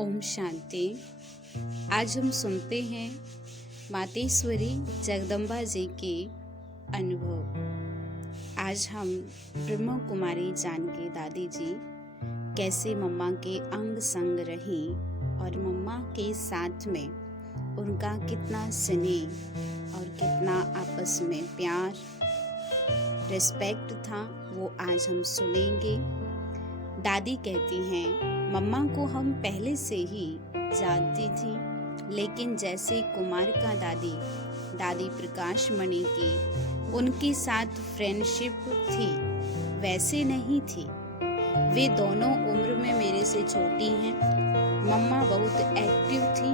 ओम शांति। आज हम सुनते हैं मातेश्वरी जगदम्बा जी के अनुभव। आज हम ब्रह्म कुमारी जानकी दादी जी कैसे मम्मा के अंग संग रही और मम्मा के साथ में उनका कितना स्नेह और कितना आपस में प्यार रिस्पेक्ट था, वो आज हम सुनेंगे। दादी कहती हैं, मम्मा को हम पहले से ही जानती थी, लेकिन जैसे कुमार का दादी प्रकाश मणि की उनके साथ फ्रेंडशिप थी वैसे नहीं थी। वे दोनों उम्र में मेरे से छोटी हैं। मम्मा बहुत एक्टिव थी,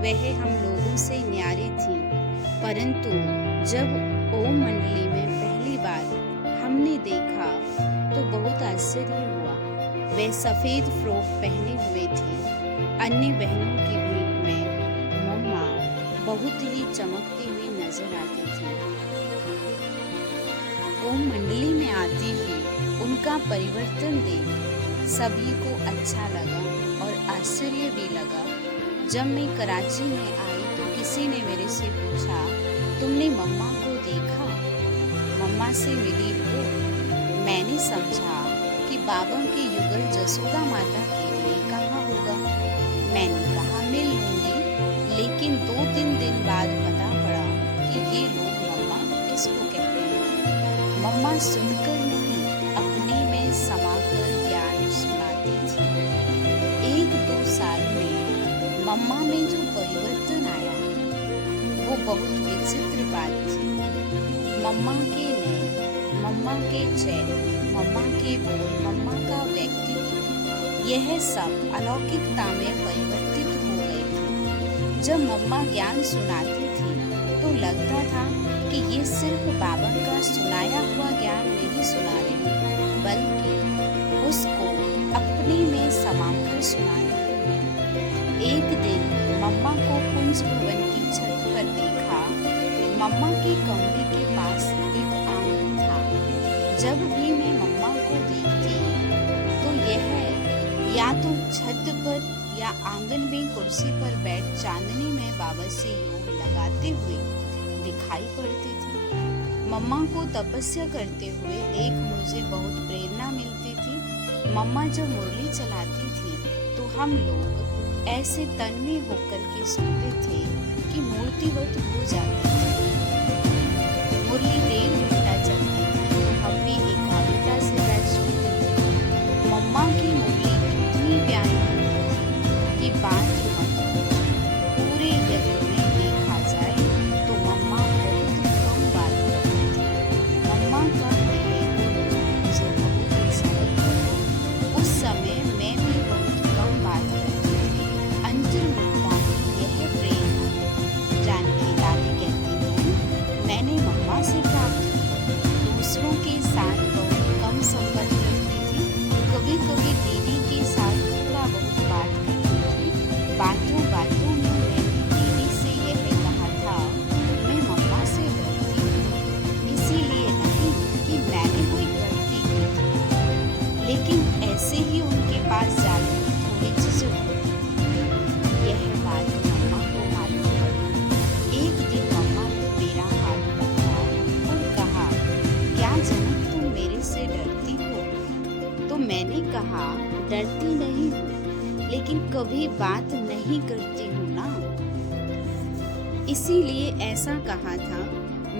वह हम लोगों से न्यारी थी, परंतु जब ओम मंडली में पहली बार हमने देखा तो बहुत आश्चर्य हुआ। वे सफेद फ्रॉक पहने हुए थी। अन्य बहनों की भीड़ में मम्मा बहुत ही चमकती हुई नजर आती थी। ओम मंडली में आती ही उनका परिवर्तन देख सभी को अच्छा लगा और आश्चर्य भी लगा। जब मैं कराची में आई तो किसी ने मेरे से पूछा, तुमने मम्मा को देखा? मम्मा से मिली हो? मैंने समझा कि बाबा के युगल जसोदा माता के लिए कहाँ होगा। मैंने कहा मिल लूंगी, लेकिन 2-3 दिन बाद पता पड़ा कि ये लोग मम्मा किसको कहते हैं। मम्मा सुनकर नहीं, अपने में समाकर ज्ञान सुनाती थी। 1-2 साल में मम्मा में जो परिवर्तन आया वो बहुत विचित्र बात थी। मम्मा के नए, मम्मा के चैन, मम्मा के बोल, मम्मा का व्यक्तित्व, यह सब अलौकिकता में परिवर्तित हो गए थे। जब मम्मा ज्ञान सुनाती थी तो लगता था कि ये सिर्फ बाबा का सुनाया हुआ ज्ञान नहीं सुना रही, बल्कि उसको अपने में समाकर सुना रही है। एक दिन मम्मा को कुंज भवन की छत पर देखा। मम्मा के कमरे के पास एक आंगन था। जब भी मैं मम्मा को देखती तो यह या तो छत पर या आंगन में कुर्सी पर बैठ चांदनी में बाबा से योग लगाते हुए दिखाई पड़ती थी। मम्मा को तपस्या करते हुए देख मुझे बहुत प्रेरणा मिलती थी। मम्मा जब मुरली चलाती थी तो हम लोग ऐसे तन्मय होकर के सुनते थे कि मूर्तिवत हो जाते थे। मुरली देर घंटा चलती थी, हम भी एकाग्रता से बैठ सुनते थे। मम्मा की मुरली इतनी प्यारी थी कि बात मत करो। पूरे यज्ञ में देखा जाए तो मम्मा बहुत कम बात करती थी। मम्मा का मुझे बहुत अच्छा लगता था। उस समय मैं भी बहुत कम बात करती थी। अंतर्मुखता यह प्रेरणा जानकी दादी कहती है, मैंने मम्मा से प्राप्त की। दूसरों के साथ बहुत कम संपर्क रखती थी। कभी दीदी के साथ थोड़ा बहुत बात करती थी। बातों में मैंने दीदी से यह कहा था, मैं मम्मा से डरती हूँ, इसीलिए नहीं कि मैंने कोई गलती की थी, लेकिन ऐसे ही उनके पास जाने में थोड़ी झिझक होती थी। यह बात मम्मा को मालूम पड़ी। एक दिन मम्मा ने मेरा हाथ पकड़ा और कहा, क्या जनक तुम मेरे से डरती हो? तो मैंने कहा, डरती नहीं हूँ, लेकिन कभी बात नहीं करती हूँ ना, इसीलिए ऐसा कहा था।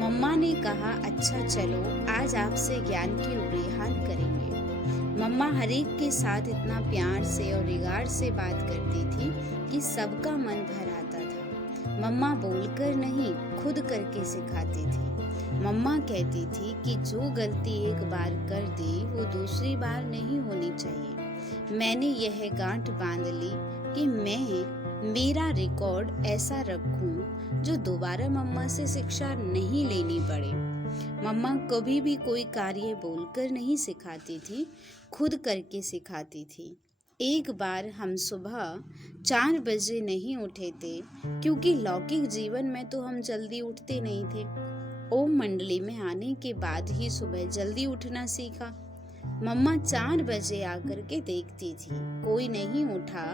मम्मा ने कहा, अच्छा चलो आज आपसे ज्ञान की उड़ेहान करेंगे। मम्मा हरेक के साथ इतना प्यार से और रिगार्ड से बात करती थी कि सबका मन भर आता था। मम्मा बोलकर नहीं, खुद करके सिखाती थी। मम्मा कहती थी कि जो गलती एक बार कर दी वो दूसरी बार नहीं होनी चाहिए। मैंने यह गांठ बांध ली कि मैं मेरा रिकॉर्ड ऐसा रखूं जो दोबारा मम्मा से शिक्षा नहीं लेनी पड़े। मम्मा कभी भी कोई कार्य बोलकर नहीं सिखाती थी, खुद करके सिखाती थी। एक बार हम सुबह 4 बजे नहीं उठे थे, क्योंकि लौकिक जीवन में तो हम जल्दी उठते नहीं थे। ओम मंडली में आने के बाद ही सुबह जल्दी उठना सीखा। मम्मा 4 बजे आकर के देखती थी, कोई नहीं उठा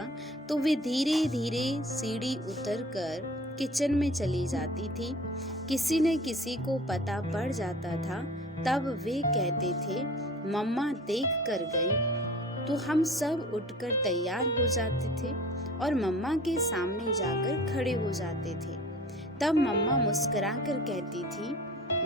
तो वे धीरे धीरे सीढ़ी उतरकर किचन में चली जाती थी। किसी न किसी को पता पड़ जाता था, तब वे कहते थे मम्मा देख कर गई, तो हम सब उठकर तैयार हो जाते थे और मम्मा के सामने जाकर खड़े हो जाते थे। तब मम्मा मुस्कुराकर कहती थी,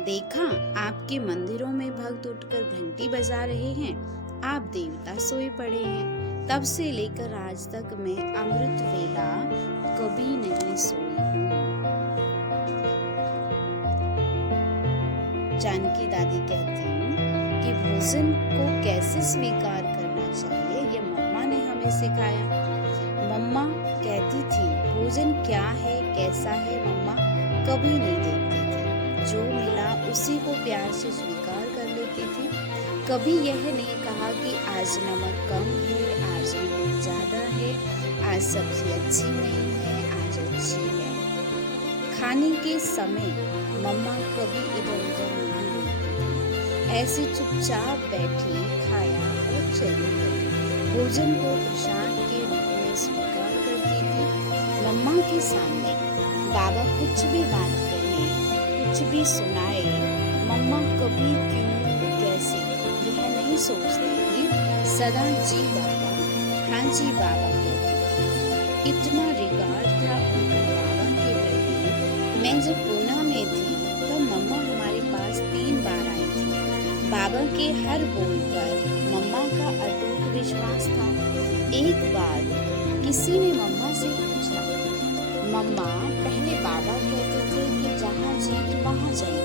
देखा आपके मंदिरों में भक्त उठकर घंटी बजा रहे हैं, आप देवता सोए पड़े हैं। तब से लेकर आज तक मैं अमृत वेला कभी नहीं सोई हूँ। जानकी दादी कहती कि भोजन को कैसे स्वीकार करना चाहिए, ये मम्मा ने हमें सिखाया। मम्मा कहती थी भोजन क्या है, कैसा है, मम्मा कभी नहीं देखती थी। जो मिला उसी को प्यार से स्वीकार कर लेती थी। कभी यह नहीं कहा कि आज नमक कम है, आज नमक ज्यादा है, आज सब्जी अच्छी नहीं है, आज अच्छी है। खाने के समय मम्मा कभी इधर उधर नहीं देखती थी, ऐसे चुपचाप बैठी, खाया और चली गई। भोजन को प्रसाद के रूप में स्वीकार करती थी। मम्मा के सामने बाबा कुछ भी बात कहे, कुछ भी सुनाए, मम्मा कभी क्यों कैसे यह नहीं सोचती थी, सदा जी बाबा, हाँ जी बाबा कहती थी। इतना रिगार्ड था उनका बाबा के प्रति। मैं जब पूना में थी तब मम्मा हमारे पास 3 बार आई थी। बाबा के हर बोल पर मम्मा का अटूट विश्वास था। एक बार किसी ने मम्मा से पूछा, मम्मा पहले बाबा कहते थे कि जहाँ जीत वहाँ जाए,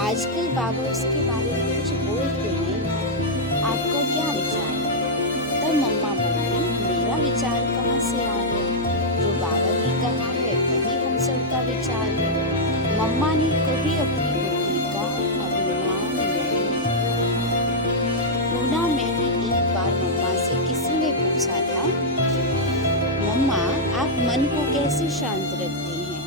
आजकल बाबा उसके बारे में कुछ बोलते नहीं हैं, आपका क्या विचार है? तब मम्मा बोली, मेरा विचार कहाँ से आ गया, जो बाबा ने कहा है वही हम सबका विचार है। मम्मा ने कभी अपनी बुद्धि का अभिमान नहीं किया। पूना में ही एक बार मम्मा से किसी ने पूछा था, मम्मा आप मन को कैसे शांत रखती हैं?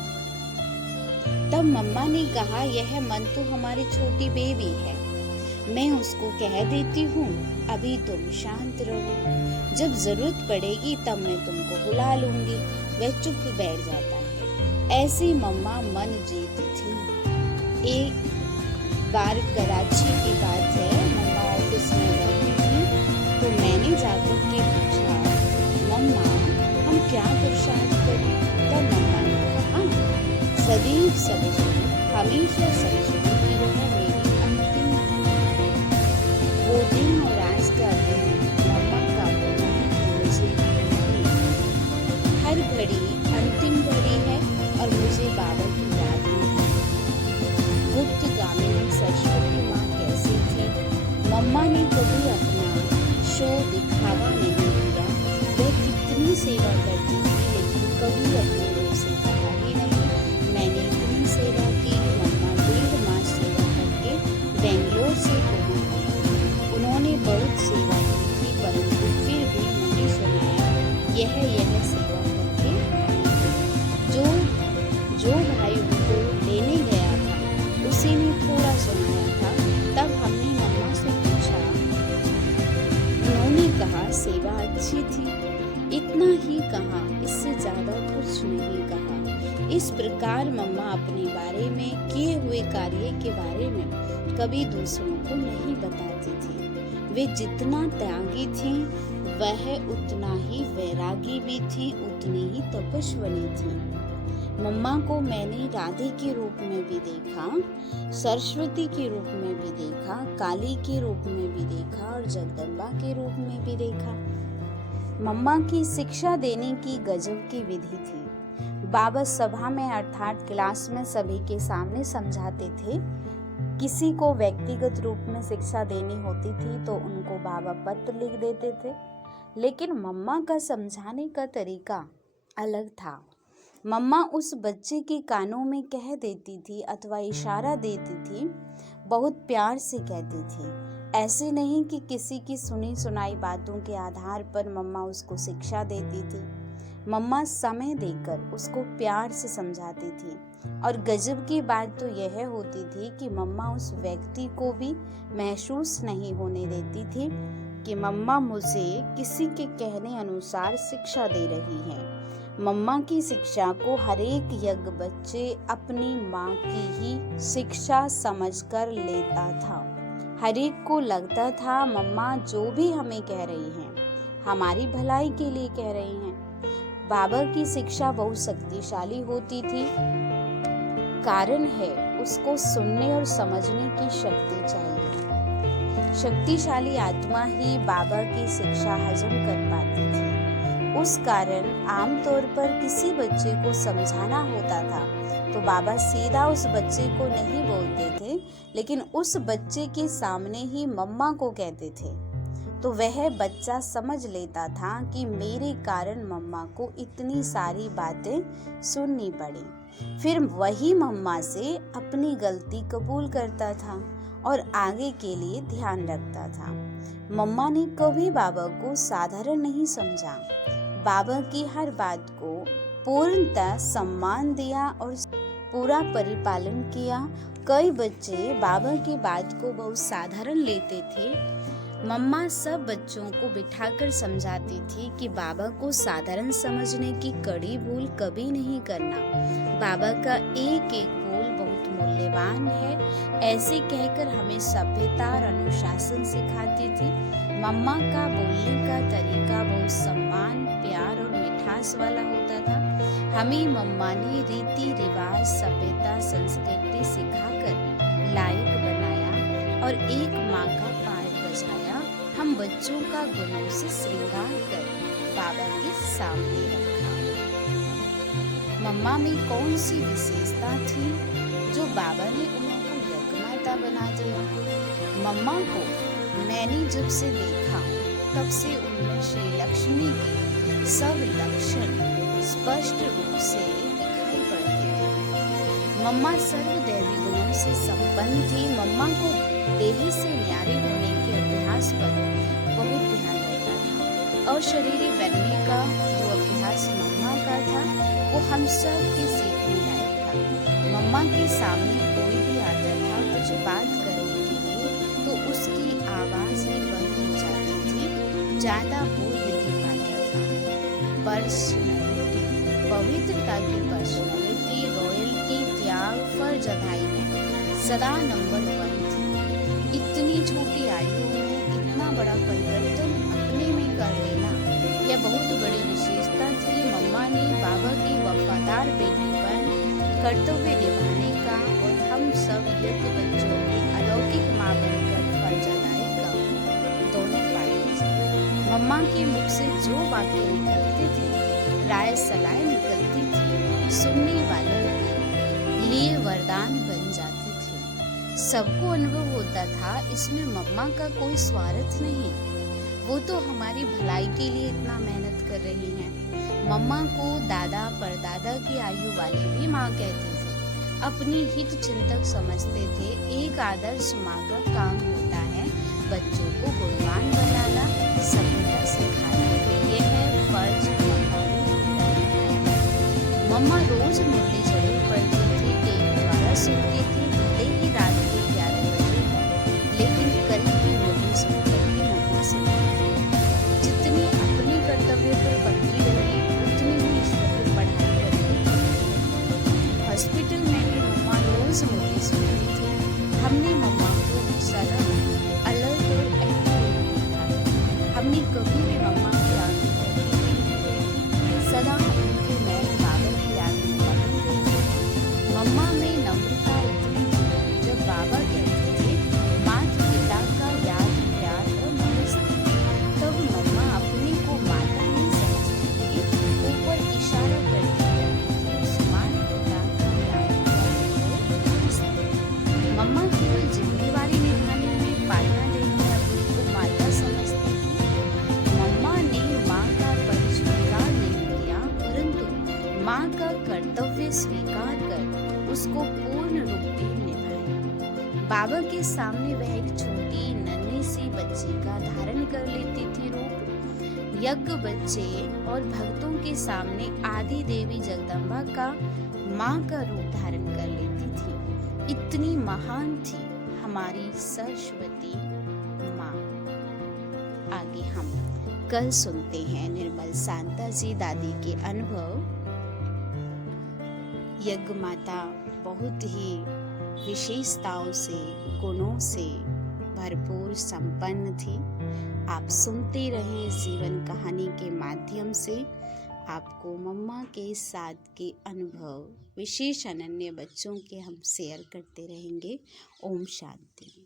तब मम्मा ने कहा, यह मन तो हमारी छोटी बेबी है, मैं उसको कह देती हूँ अभी तुम शांत रहो, जब जरूरत पड़ेगी तब मैं तुमको बुला लूंगी। वह चुप बैठ जाता है। ऐसी मम्मा मन जीती थी। एक बार कराची की बात है, मम्मा ऑफिस में बैठी थी तो मैंने जाकर के पूछा, मम्मा हम क्या पुरुषार्थ करें? तब मम्मा ने कहा, सदैव समझो, हमेशा समझो कि यह मेरी अंतिम वो दिन और आज का दिन मम्मा का होना मुझे हर घड़ी अंतिम घड़ी है और मुझे बाबा की याद में गुप्त गामिनी सरस्वती माँ कैसी थी। मम्मा ने कभी अपना शो दिखावा नहीं किया। वह कितनी सेवा करती थी लेकिन कभी अपने मुंह से कहा ही नहीं, मैंने इतनी सेवा की। मम्मा 1.5 मास सेवा करके बेंगलोर से पुणे आई। उन्होंने बहुत सेवा की थी परंतु फिर भी नहीं सुनाया यह सेवा करके जो भाई उनको लेने गया था उसी ने थोड़ा सुनाया था। तब हमने मम्मा से पूछा, उन्होंने कहा सेवा अच्छी थी, इतना ही कहा, इससे ज्यादा कुछ नहीं कहा। इस प्रकार मम्मा अपने बारे में किए हुए कार्य के बारे में कभी दूसरों को नहीं बताती थी। वे जितना त्यागी थी वह उतना ही वैरागी भी थी, उतनी ही तपस्विनी थी। मम्मा को मैंने राधे के रूप में भी देखा, सरस्वती के रूप में भी देखा, काली के रूप में भी देखा और जगदम्बा के रूप में भी देखा। मम्मा की शिक्षा देने की गजब की विधि थी। बाबा सभा में अर्थात क्लास में सभी के सामने समझाते थे। किसी को व्यक्तिगत रूप में शिक्षा देनी होती थी तो उनको बाबा पत्र लिख देते थे, लेकिन मम्मा का समझाने का तरीका अलग था। मम्मा उस बच्चे के कानों में कह देती थी अथवा इशारा देती थी, बहुत प्यार से कहती थी। ऐसे नहीं कि किसी की सुनी सुनाई बातों के आधार पर मम्मा उसको शिक्षा देती थी। मम्मा समय देकर उसको प्यार से समझाती थी और गजब की बात तो यह होती थी कि मम्मा उस व्यक्ति को भी महसूस नहीं होने देती थी कि मम्मा मुझे किसी के कहने अनुसार शिक्षा दे रही हैं। मम्मा की शिक्षा को हर एक यज्ञ बच्चे अपनी माँ की ही शिक्षा समझकर लेता था। हर एक को लगता था मम्मा जो भी हमें कह रही हैं हमारी भलाई के लिए कह रही हैं। बाबा की शिक्षा बहुत शक्तिशाली होती थी, कारण है उसको सुनने और समझने की शक्ति चाहिए। शक्तिशाली आत्मा ही बाबा की शिक्षा हजम कर पाती थी। उस कारण आमतौर पर किसी बच्चे को समझाना होता था तो बाबा सीधा उस बच्चे को नहीं बोलते थे, लेकिन उस बच्चे के सामने ही मम्मा को कहते थे, तो वह बच्चा समझ लेता था कि मेरे कारण मम्मा को इतनी सारी बातें सुननी पड़ी। फिर वही मम्मा से अपनी गलती कबूल करता था और आगे के लिए ध्यान रखता था। मम्मा ने कभी बाबा को साधारण नहीं समझा, बाबा की हर बात को पूर्णतः सम्मान दिया और पूरा परिपालन किया। कई बच्चे बाबा की बात को बहुत साधारण लेते थे। मम्मा सब बच्चों को बिठाकर समझाती थी कि बाबा को साधारण समझने की कड़ी भूल कभी नहीं करना। बाबा का एक एक बोल बहुत मूल्यवान है, ऐसे कहकर हमें सभ्यता और अनुशासन सिखाती थी। मम्मा का बोलने का तरीका बहुत सम्मान, प्यार और मिठास वाला होता था। हमें मम्मा ने रीति रिवाज, सभ्यता, संस्कृति सिखाकर लायक बनाया और एक माँ का पाठ बजाया। हम बच्चों का गुणों से श्रृंगार कर बाबा के सामने रखा। मम्मा में कौन सी विशेषता थी जो बाबा ने उनको यज्ञमाता बना दिया? मम्मा को मैंने जब से देखा तब से उनमें श्री लक्ष्मी के सब लक्षण स्पष्ट रूप से दिखाई पड़ते थे। मम्मा सर्वदैवी गुणों से संपन्न थी। मम्मा को देह से न्यारी होने के अभ्यास पर बहुत ध्यान रहता था और शरीरी बनने का जो अभ्यास मम्मा का था वो हम सब के सीखने लायक था। मम्मा के सामने कोई भी आता था कुछ बात करने के लिए तो उसकी आवाज ही बंद हो जाती थी, ज्यादा बोल नहीं पाता था। पर्सनैलिटी, पवित्रता की पर्सनैलिटी, रॉयल्टी, त्याग, फर्ज अदाई में सदा नंबर 1 थी। इतनी छोटी आयु में इतना बड़ा परिवर्तन अपने में कर लेना यह बहुत बड़ी विशेषता थी। मम्मा ने बाबा की वफादार बेटी बन कर्तव्य निभाने का और हम सब यज्ञ बच्चों की अलौकिक माँ बनकर फर्ज अदाई का दोनों पाए थे। मम्मा के मुख से जो बातें निकलती थी राय सलाह निकलती थी, सुनने वालों के लिए वरदान बन जाती थी। सबको अनुभव होता था इसमें मम्मा का कोई स्वार्थ नहीं, वो तो हमारी भलाई के लिए इतना मेहनत कर रही हैं। मम्मा को दादा परदादा की आयु वाले भी माँ कहते थे, अपनी हित चिंतक समझते थे। एक आदर्श माँ का काम होता है बच्चों को गुणवान बनाना, सभ्यता सिखाना। यह है फर्ज मम्मा रोज मुरली जरूर पढ़ती थी, टेप द्वारा सुनती थी, भले ही रात के 11 बजे हो, लेकिन कल की रोटी सुनकर भी मम्मा से जितनी अपने कर्तव्य पर पकड़ी रही उतनी ही ईश्वर पर पढ़ाई करती थी। हॉस्पिटल में भी मम्मा रोज मुरली सुनती थी। हमने मम्मा को सरल, अलर्ट और एक्टिव देखा। हमने कभी भी मम्मा की आंखें करती नहीं देखी, सदा उनके नैन बाबा की आंखें बंद देखी। मम्मा में नम्रता इतनी थी, जब बाबा कहते थे माता पिता का याद, प्यार और नमस्ते, तब मम्मा अपने को माता नहीं समझती थी, ऊपर इशारा करती रहती थी उस माता पिता का याद, प्यार और नमस्ते। मम्मा केवल जिम्मेवारी निभाने में, पालना देने में अपने को माता समझती थी। मम्मा ने माँ का पद स्वीकार नहीं किया, परंतु माँ का कर्तव्य स्वीकार कर उसको पूर्ण रूप से निभाया। बाबा के सामने वह एक छोटी नन्ही सी बच्ची का धारण कर लेती थी रूप। यज्ञ बच्चे और भक्तों के सामने आदि देवी जगदम्बा का माँ का रूप धारण कर लेती थी। इतनी महान थी हमारी सरस्वती माँ। आगे हम कल सुनते हैं निर्मल शांता जी दादी के अनुभव। यज्ञ माता बहुत ही विशेषताओं से, गुणों से भरपूर संपन्न थी। आप सुनते रहें जीवन कहानी के माध्यम से आपको मम्मा के साथ के अनुभव, विशेष अनन्य बच्चों के हम शेयर करते रहेंगे। ओम शांति।